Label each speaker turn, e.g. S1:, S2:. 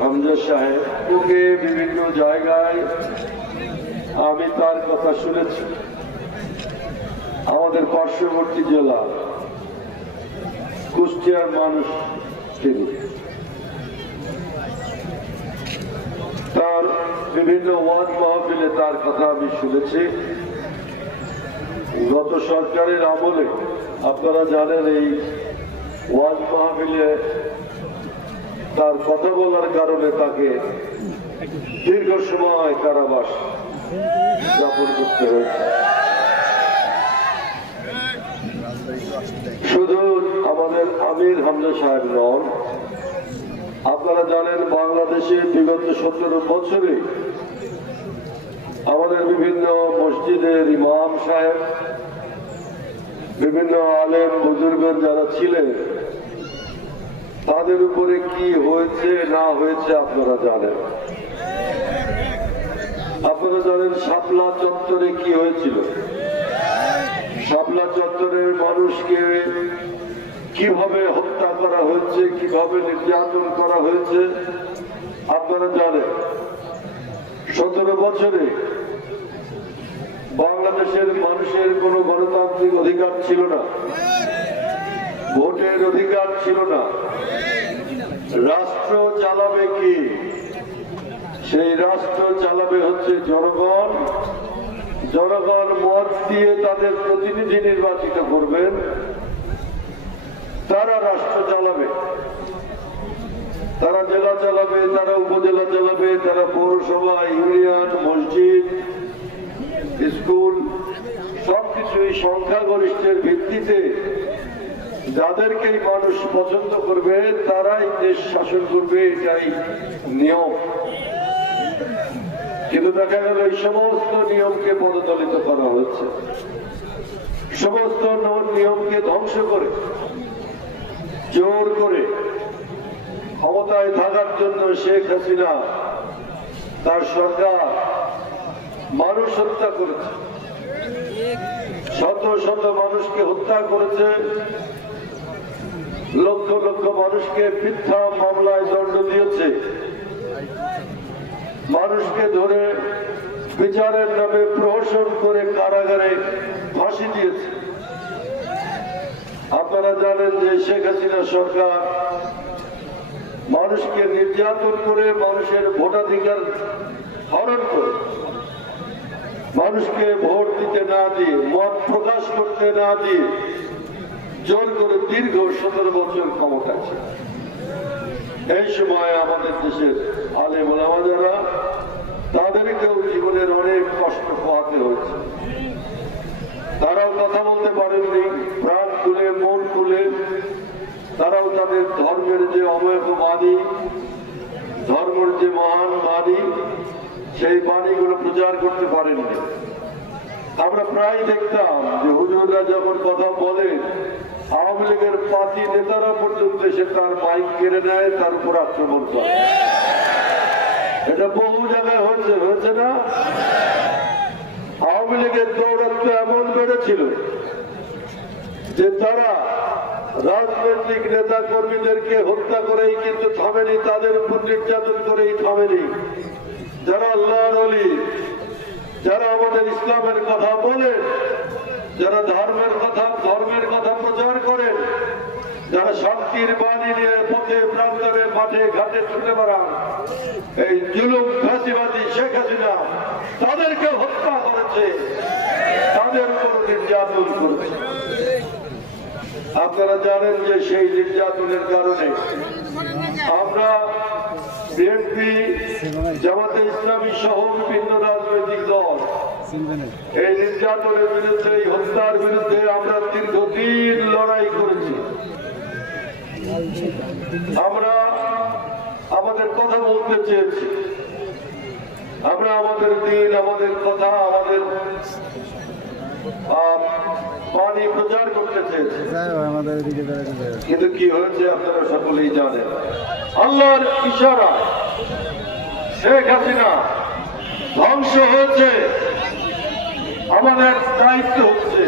S1: হামজা সাহেব, ওকে বিভিন্ন জায়গায় আমি তার কথা শুনেছি। আমাদের পার্শ্ববর্তী জেলা, কুষ্টিয়ার মানুষ তিনি। তার বিভিন্ন ওয়াজ মাহফিলে তার কথা আমি শুনেছি। গত সরকারের আমলে, আপনারা জানেন এই ওয়াজ মাহফিলে তার কথা বলার কারণে তাকে দীর্ঘ সময় কারাবাস যাপন করতে হয়েছে। শুধু আমাদের আমির হামজা সাহেব নন, আপনারা জানেন বাংলাদেশে বিগত সতেরো বছরে আমাদের বিভিন্ন মসজিদের ইমাম সাহেব, বিভিন্ন আলেম বুজুর্গ যারা ছিলেন তাদের উপরে কি হয়েছে, না হয়েছে আপনারা জানেন। আপনারা জানেন শাপলা চত্বরে কি হয়েছিল? শাপলা চত্বরের মানুষকে কীভাবে হত্যা করা হয়েছে, কীভাবে নির্যাতন করা হয়েছে, আপনারা জানেন। সতেরো বছরে বাংলাদেশের মানুষের কোনো গণতান্ত্রিক অধিকার ছিল না। ভোটের অধিকার ছিল না। রাষ্ট্র চালাবে কি? সেই রাষ্ট্র চালাবে হচ্ছে জনগণ। জনগণ মত দিয়ে তাদের প্রতিনিধি নির্বাচিত করবেন। তারা রাষ্ট্র চালাবে। তারা জেলা চালাবে, তারা উপজেলা চালাবে, তারা পৌরসভা, ইউনিয়ন, মসজিদ, স্কুল, সবকিছুই সংখ্যাগরিষ্ঠের ভিত্তিতে যাদেরকেই মানুষ পছন্দ করবে, তারাই দেশ শাসন করবে, এটাই নিয়ম। কিন্তু দেখা গেল এই সমস্ত নিয়মকে পদদলিত করা হচ্ছে। সমস্ত নিয়মকে ধ্বংস করে, জোর করে ক্ষমতায় থাকার জন্য শেখ হাসিনা তার সরকার মানুষ হত্যা করেছে। শত শত মানুষকে হত্যা করেছে। লক্ষ মানুষকে মিথ্যা মামলায় দণ্ড দিয়েছে। মানুষকে ধরে বিচারের নামে প্রহসন করে কারাগারে ফাঁসি দিয়েছে। আপনারা জানেন যে শেখ হাসিনা সরকার মানুষকে নির্যাতন করে মানুষের ভোটাধিকার হরণ করে। মানুষকে ভোট দিতে না দিয়ে, মত প্রকাশ করতে না দিয়ে জোর করে দীর্ঘ সতেরো বছর ক্ষমতা ছিল এই সময় আমাদের দেশের আলে মোলামা যারা তাদেরকেও জীবনের অনেক কষ্ট পোহাতে হয়েছে। তারাও কথা বলতে পারেননি, প্রাণ খুলে, মন খুলে। তারাও তাদের ধর্মের যে অময়ক বাণী ধর্মের যে মহান বাণী, সেই বাণীগুলো প্রচার করতে পারেননি। আমরা প্রায় দেখতাম যে হুজুররা যখন কথা বলেন, আওয়ামী লীগের পার্টি নেতারা পর্যন্ত এসে তার মাইক কেড়ে নেয়, তার উপর আক্রমণ করে। এটা বহু জায়গায় হয়েছে হয়েছে না? আওয়ামী লীগের দৌরাত্ম এমন বেড়েছিল যে তারা রাজনৈতিক নেতা কর্মীদেরকে হত্যা করেই কিন্তু থামেনি, তাদের উপর নির্যাতন করেই থামেনি। যারা আল্লাহর অলি ইসলামের কথা বলেন যারা ধর্মের কথা ধর্মের কথা প্রচার করেন যারা শান্তির বাণী নিয়ে পথে, প্রান্তরে, মাঠে, ঘাটে ছুটে বেড়ান, এই জুলুম, ফাঁসিবাদী শেখ হাসিনা তাদেরকে হত্যা করেছে। তাদের উপর নির্যাতন করেছে। আপনারা জানেন যে সেই নির্যাতনের কারণে আমরা বিএনপি, জামাতে ইসলামী সহ বিভিন্ন রাজনৈতিক এই নির্যাতনের বিরুদ্ধে এই হত্যার বিরুদ্ধে আমরা দীর্ঘদিন লড়াই করেছি। আমরা আমাদের কথা বলতে চেয়েছি। আমরা আমাদের দিন আমাদের কথা আমাদের প্রচার করতে চেয়েছি। কিন্তু কি হয়েছে আপনারা সকলেই জানেন। আল্লাহর ইশারা শেখ হাসিনা ধ্বংস হয়েছে। আমাদের দায়িত্ব হচ্ছে